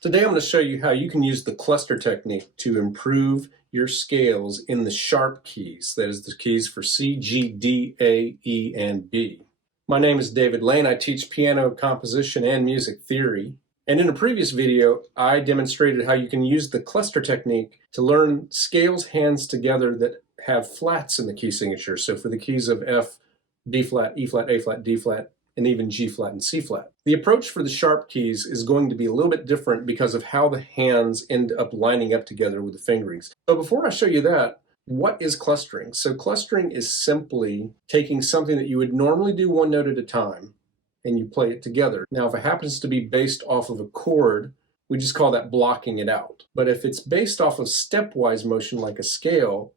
Today I'm going to show you how you can use the cluster technique to improve your scales in the sharp keys. That is the keys for C, G, D, A, E, and B. My name is David Lane. I teach piano composition and music theory. And in a previous video, I demonstrated how you can use the cluster technique to learn scales hands together that have flats in the key signature. So for the keys of F, B flat, E flat, A flat, D flat, and even G flat and C flat. The approach for the sharp keys is going to be a little bit different because of how the hands end up lining up together with the fingerings. But before I show you that, what is clustering? So clustering is simply taking something that you would normally do one note at a time and you play it together. Now, if it happens to be based off of a chord, we just call that blocking it out. But if it's based off of stepwise motion like a scale,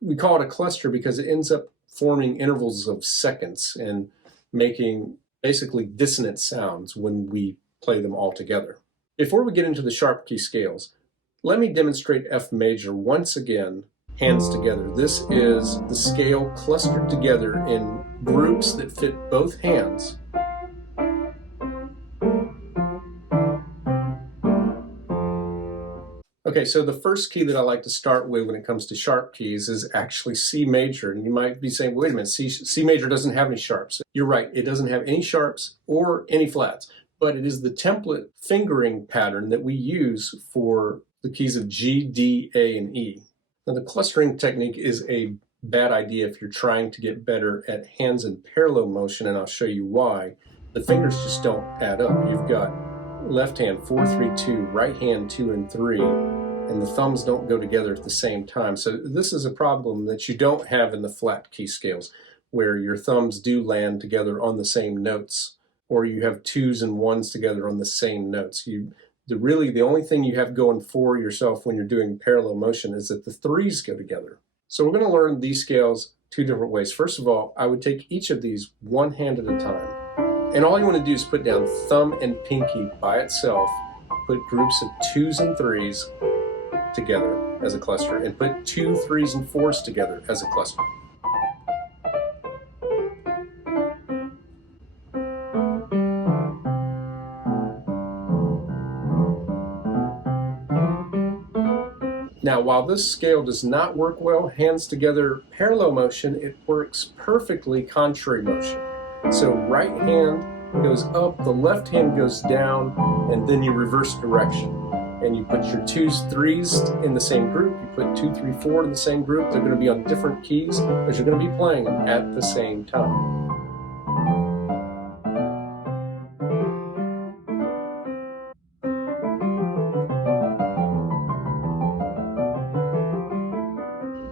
we call it a cluster because it ends up forming intervals of seconds and making basically dissonant sounds when we play them all together. Before we get into the sharp key scales, let me demonstrate F major once again, hands together. This is the scale clustered together in groups that fit both hands. Okay, so the first key that I like to start with when it comes to sharp keys is actually C major. And you might be saying, wait a minute, C major doesn't have any sharps. You're right, it doesn't have any sharps or any flats, but it is the template fingering pattern that we use for the keys of G, D, A, and E. Now the clustering technique is a bad idea if you're trying to get better at hands in parallel motion, and I'll show you why. The fingers just don't add up. You've got left hand 4, 3, 2, right hand 2 and 3, and the thumbs don't go together at the same time. So this is a problem that you don't have in the flat key scales, where your thumbs do land together on the same notes, or you have twos and ones together on the same notes. Really the only thing you have going for yourself when you're doing parallel motion is that the threes go together. So we're going to learn these scales two different ways. First of all, I would take each of these one hand at a time. And all you want to do is put down thumb and pinky by itself, put groups of twos and threes together as a cluster, and put 2, 3s, and 4s together as a cluster. Now, while this scale does not work well hands together parallel motion, it works perfectly contrary motion. So right hand goes up, the left hand goes down, and then you reverse direction. And you put your 2s, 3s in the same group, you put 2, 3, 4 in the same group. They're going to be on different keys, but you're going to be playing them at the same time.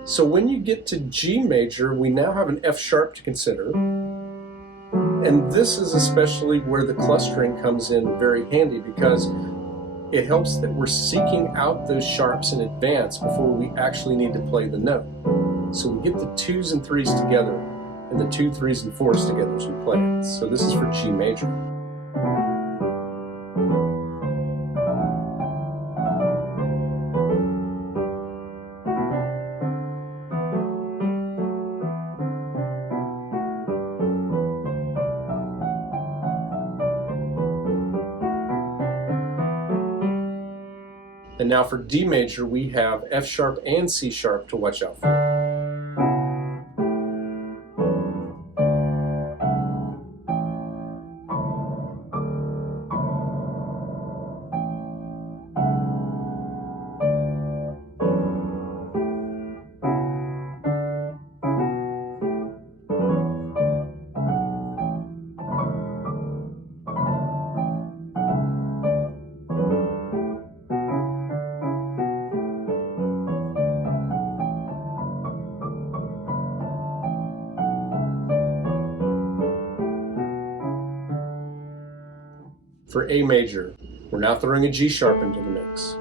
So when you get to G major, we now have an F sharp to consider. And this is especially where the clustering comes in very handy, because it helps that we're seeking out those sharps in advance before we actually need to play the note. So we get the 2s and 3s together and the 2, 3s, and 4s together as we play it. So this is for G major. And now for D major, we have F sharp and C sharp to watch out for. For A major, we're now throwing a G sharp into the mix.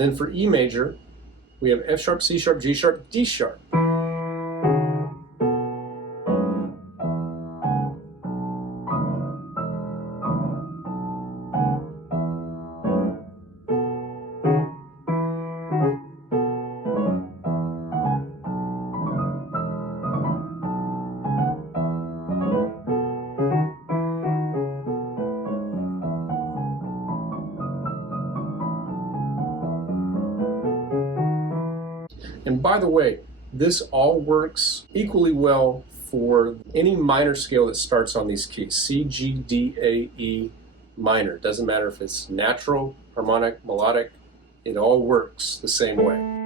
And then for E major, we have F sharp, C sharp, G sharp, D sharp. And by the way, this all works equally well for any minor scale that starts on these keys. C, G, D, A, E minor. Doesn't matter if it's natural, harmonic, melodic, it all works the same way.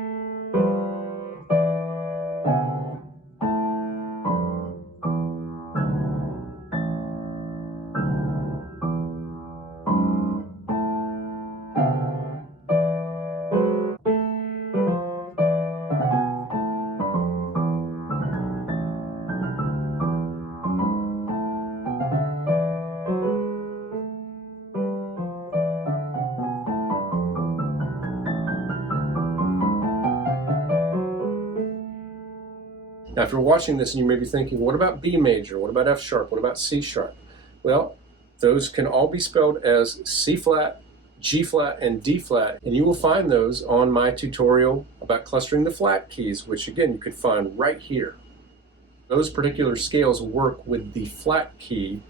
Now, if you're watching this and you may be thinking, what about B major? What about F sharp? What about C sharp? Well, those can all be spelled as C flat, G flat, and D flat, and you will find those on my tutorial about clustering the flat keys, which again, you could find right here. Those particular scales work with the flat key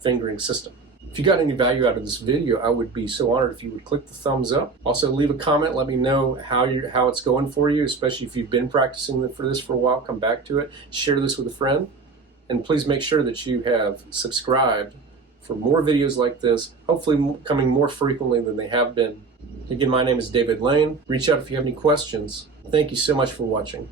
fingering system. If you got any value out of this video, I would be so honored if you would click the thumbs up. Also, leave a comment. Let me know how it's going for you, especially if you've been practicing for this for a while. Come back to it. Share this with a friend. And please make sure that you have subscribed for more videos like this, hopefully coming more frequently than they have been. Again, my name is David Lane. Reach out if you have any questions. Thank you so much for watching.